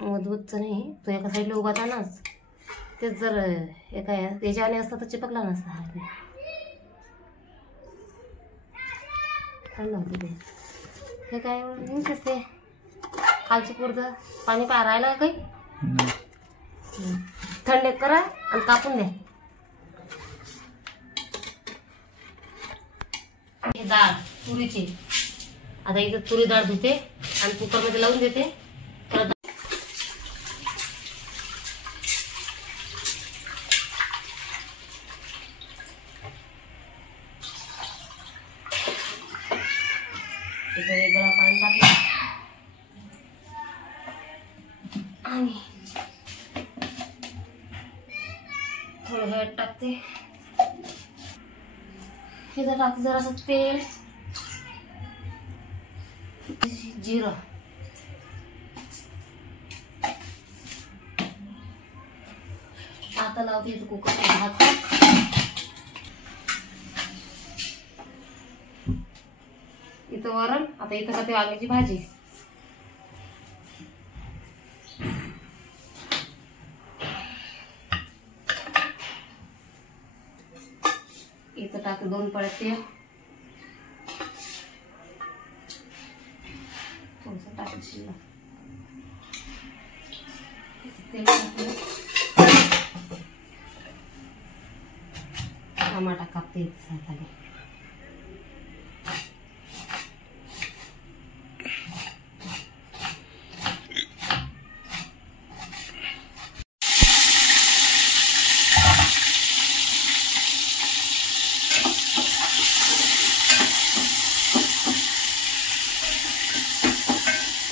मजबूतचं नाही, तो एका साईडला उभा होता ना, तेच जर एका याच्याने असतं तर चिपकला नसता हा. नव्हती ते हे काय नेमकंच ते खालची पुरतं पाणी राहिलं काही थंड करा आणि कापून द्या. हे डाळ तुरीची, आता इथं तुरी डाळ धुते आणि कुकरमध्ये लावून देते. परत वेगळं पाणी टाकलं आणि थोडं हळद टाकते. इथं टाकते जरासं तेल, जिरं, आता लावते इथं कुकरचा झाकण. इथं वरण, आता इथं करते वांग्याची भाजी. इथं टाकते 2 पळ्या तेल, थोडंसं टाकते शिल्लक तेल टाकते. टमाटा कापते हाताने.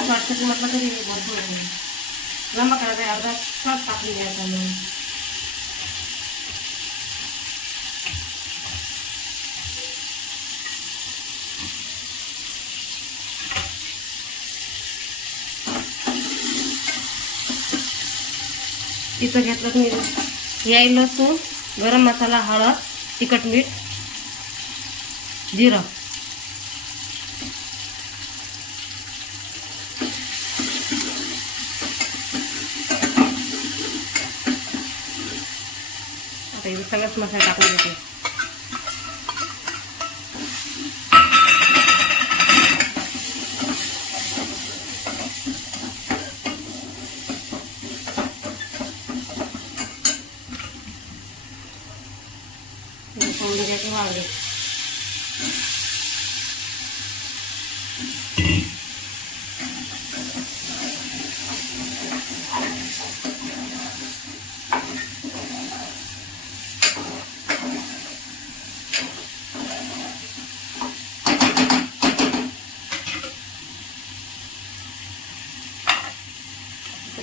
शॉर्टकट म्हटलं तरी भरपूर नमक करायचं, अर्धा शॉर्ट टाकून द्यायचा. मग इथं घेतलं मी याय लसूण, गरम मसाला, हळद, तिखट, मीठ, जिरं. आता इथं सगळंच मसाला टाकून देते. कांद्याचे वाढले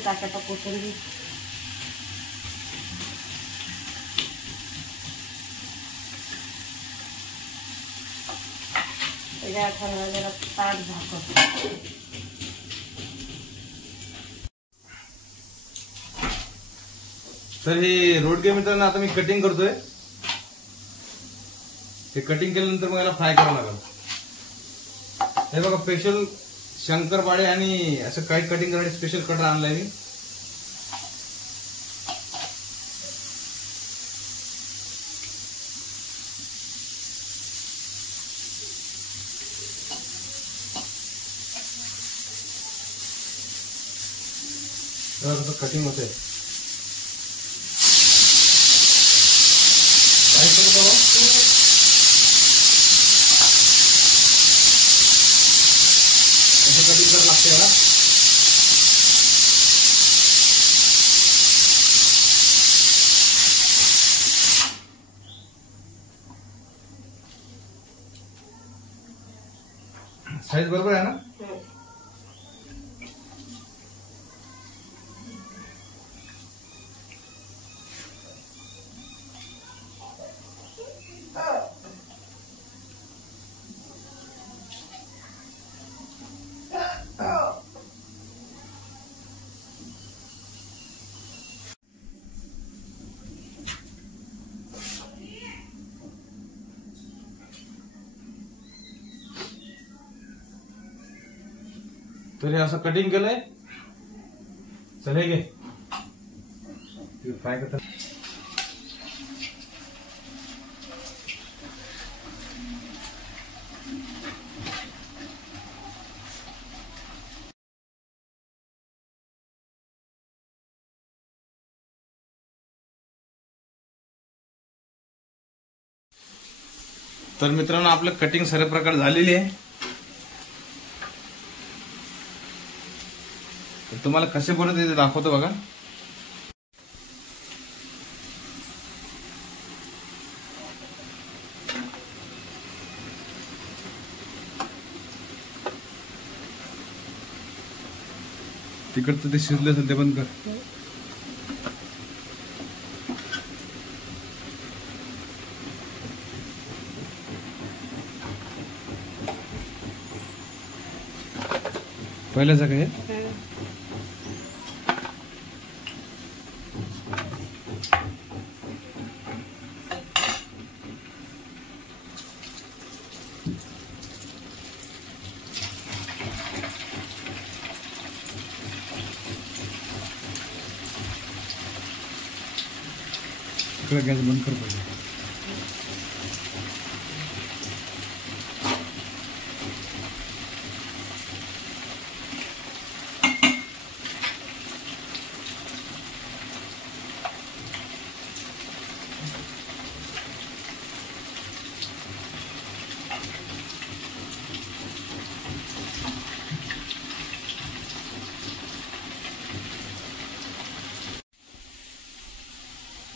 टाकायचा कोथिंबीर. जरा ताट झाकण. तर हे रोडगे मित्रांनो आता मी कटिंग करतोय. हे कटिंग केल्यानंतर मग याला फ्राय करावं लागेल. हे बघा स्पेशल शंकरपाळे आणि असं काही कटिंग करण्यासाठी स्पेशल कटर आणलाय मी. कसं कटिंग होते कटिंग करावं लागते याला. साईज बरोबर आहे ना. तर हे असं कटिंग केलंय. चले गे फ्राय करता. तर मित्रांनो आपलं कटिंग सर्व प्रकार झालेली आहे. तर तुम्हाला कसे बनवते ते दाखवतो बघा. तिकडचं ते शिजलं असेल ते बंद कर. पहिल्याचं काय गॅस बंद कर पाहिजे.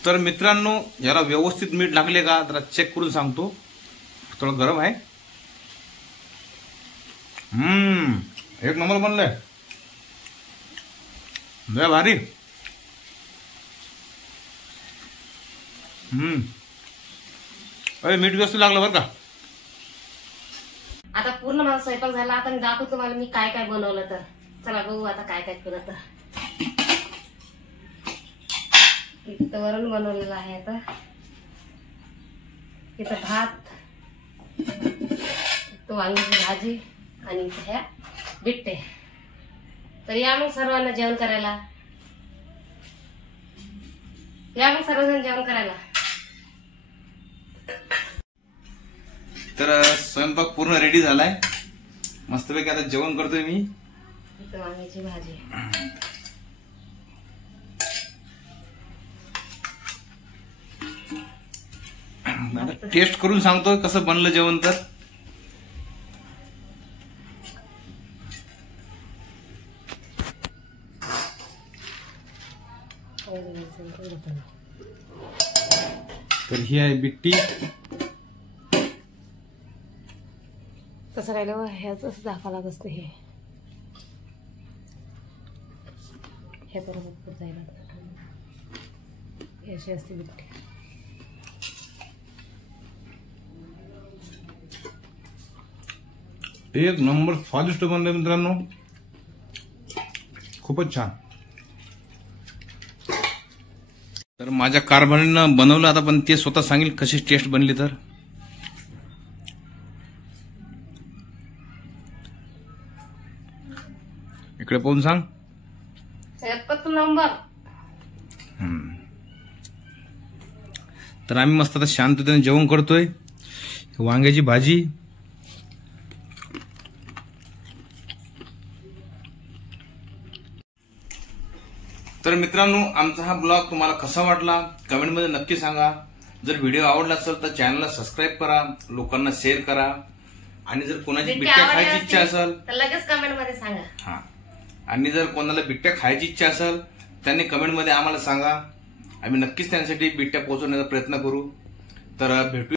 तर मित्रांनो याला व्यवस्थित मीठ लागले का जरा चेक करून सांगतो. थोडं गरम आहे. एक नंबर बनलंय. लय भारी. अरे मीठ व्यवस्थित लागलं बरं का. आता पूर्ण माझा स्वयंपाक झाला. आता मी दाखवतो तुम्हाला मी काय काय बनवलं. तर चला बघू आता काय काय केलं. तर इथं वरण बनवलेलं आहे. आता इथं भात, तो वांग्याची भाजी आणि इथं ह्या बिट्टे. तर या मग सर्वांना जेवण करायला. या मग सर्वजण जेवण करायला. तर स्वयंपाक पूर्ण रेडी झालाय. मस्तपैकी आता जेवण करतोय मी. इथं वांग्याची भाजी. टेस्ट करून सांगतो कसं बनलं जेवण. तर ही आहे बिट्टी. कसं राहिलं ह्याच दाखवा लागत असतं. हे बरोबर जायला अशी असते बिट्टी. एक नंबर स्वादिष्ट बनलं मित्रांनो. खूपच छान. तर माझ्या कारभारीनं बनवलं आता, पण ते स्वतः सांगेल कशी टेस्ट बनली. तर इकडे पाहून सांग. नंबर. तर आम्ही मस्त आता शांततेने जेवण करतोय. वांग्याची भाजी, तर मित्रांनो आमचा हा ब्लॉग तुम्हाला कसा वाटला कमेंटमध्ये नक्की सांगा. जर व्हिडिओ आवडला असेल तर चॅनलला सबस्क्राईब करा, लोकांना शेअर करा. आणि जर कोणाची बिट्ट्या खायची इच्छा असेल तर लगेच कमेंटमध्ये सांगा. हा, आणि जर कोणाला बिट्ट्या खायची इच्छा असेल त्यांनी कमेंटमध्ये आम्हाला सांगा. आम्ही नक्कीच त्यांच्यासाठी बिट्ट्या पोहोचवण्याचा प्रयत्न करू. तर भेटू.